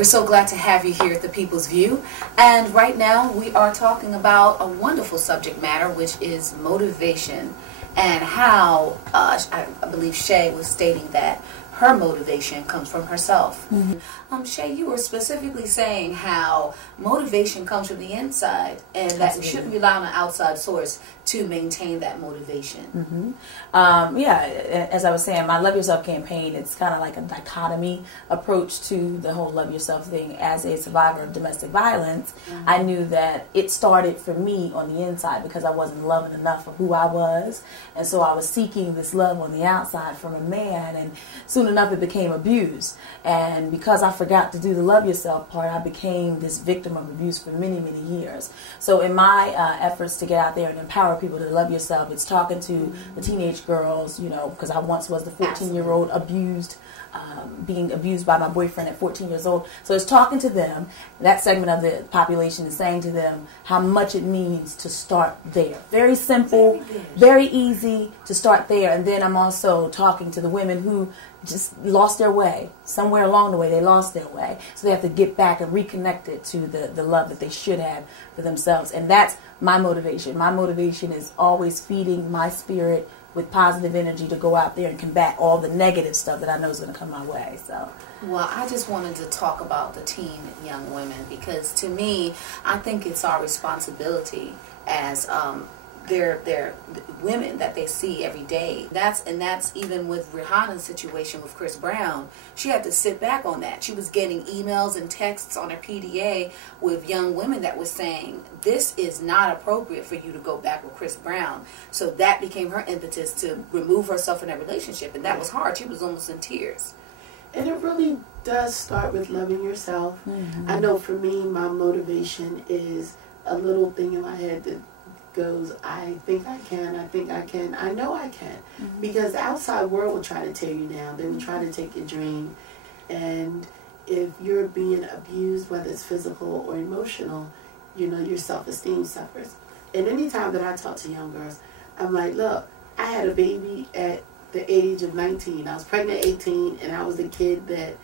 We're so glad to have you here at The People's View. And right now we are talking about a wonderful subject matter, which is motivation, and how I believe Shay was stating that her motivation comes from herself. Shay, you were specifically saying how motivation comes from the inside, and that we shouldn't rely on an outside source to maintain that motivation. Yeah, as I was saying, my Love Yourself campaign, it's kind of like a dichotomy approach to the whole Love Yourself thing. As a survivor of domestic violence, I knew that it started for me on the inside because I wasn't loving enough of who I was, and so I was seeking this love on the outside from a man, and soon enough it became abuse. And because I forgot to do the Love Yourself part, I became this victim of abuse for many, many years. So in my efforts to get out there and empower people to love yourself, it's talking to the teenage girls, you know, because I once was the 14-year-old abused, being abused by my boyfriend at 14 years old. So it's talking to them. That segment of the population is saying to them how much it means to start there. Very simple, very easy to start there. And then I'm also talking to the women who just lost their way. Somewhere along the way, they lost their way. So they have to get back and reconnect it to the love that they should have for themselves. And that's my motivation. My motivation is always feeding my spirit with positive energy to go out there and combat all the negative stuff that I know is going to come my way. So, well, I just wanted to talk about the teen young women, because to me, I think it's our responsibility as they're women that they see every day. That's even with Rihanna's situation with Chris Brown. She had to sit back on that. She was getting emails and texts on her PDA with young women that was saying, this is not appropriate for you to go back with Chris Brown. So that became her impetus to remove herself from that relationship, and that was hard. She was almost in tears. And it really does start with loving yourself. I know for me, my motivation is a little thing in my head that goes, I think I can, I think I can, I know I can. Because the outside world will try to tear you down. They will try to take your dream. And if you're being abused, whether it's physical or emotional, you know, your self-esteem suffers. And anytime that I talk to young girls, I'm like, look, I had a baby at the age of 19. I was pregnant at 18, and I was the kid that,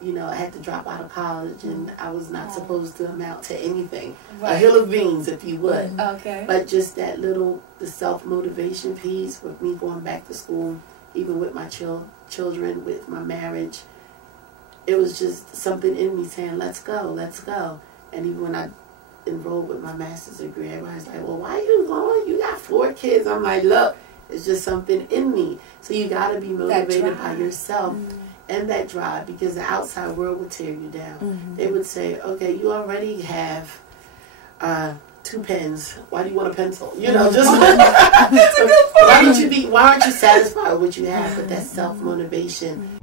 you know, I had to drop out of college, and I was not supposed to amount to anything. A hill of beans, if you would. Okay. But just that little, the self-motivation piece with me going back to school, even with my children, with my marriage, it was just something in me saying, let's go, let's go. And even when I enrolled with my master's degree, everybody's like, well, why are you going? You got 4 kids. I'm like, look, it's just something in me. So you got to be motivated by yourself. And that drive, because the outside world would tear you down. They would say, okay, you already have 2 pens. Why do you want a pencil? You know, just why aren't you satisfied with what you have? But that self-motivation